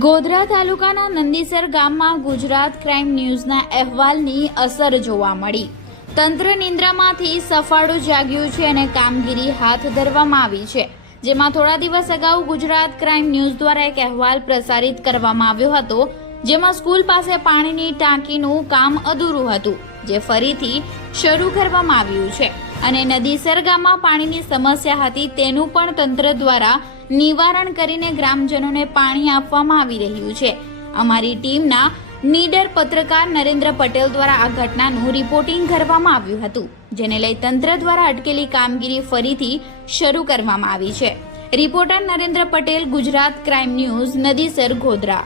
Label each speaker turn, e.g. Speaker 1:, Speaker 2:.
Speaker 1: ગોધરા તાલુકાના નંદીસર ગામમાં ગુજરાત ક્રાઇમ ન્યૂઝના અહેવાલની અસર જોવા મળી. તંત્ર નિંદ્રામાંથી સફાળું જાગ્યું છે અને કામગીરી હાથ ધરવામાં આવી છે. જેમાં થોડા દિવસ અગાઉ ગુજરાત ક્રાઇમ ન્યૂઝ દ્વારા એક અહેવાલ પ્રસારિત કરવામાં આવ્યો હતો, જેમાં સ્કૂલ પાસે પાણીની ટાંકીનું કામ અધૂરું હતું, જે ફરીથી શરૂ કરવામાં આવ્યું છે. અને નદીસર ગામમાં પાણીની સમસ્યા હતી તેનું પણ તંત્ર દ્વારા નિવારણ કરીને ગ્રામજનોને પાણી આપવામાં આવી રહ્યું છે. અમારી ટીમના નીડર પત્રકાર નરેન્દ્ર પટેલ દ્વારા આ ઘટનાનું રિપોર્ટિંગ કરવામાં આવ્યું હતું, જેને લઈ તંત્ર દ્વારા અટકેલી કામગીરી ફરીથી શરૂ કરવામાં આવી છે. Reporter Narendra Patel, Gujarat crime news Nadisar Godhra.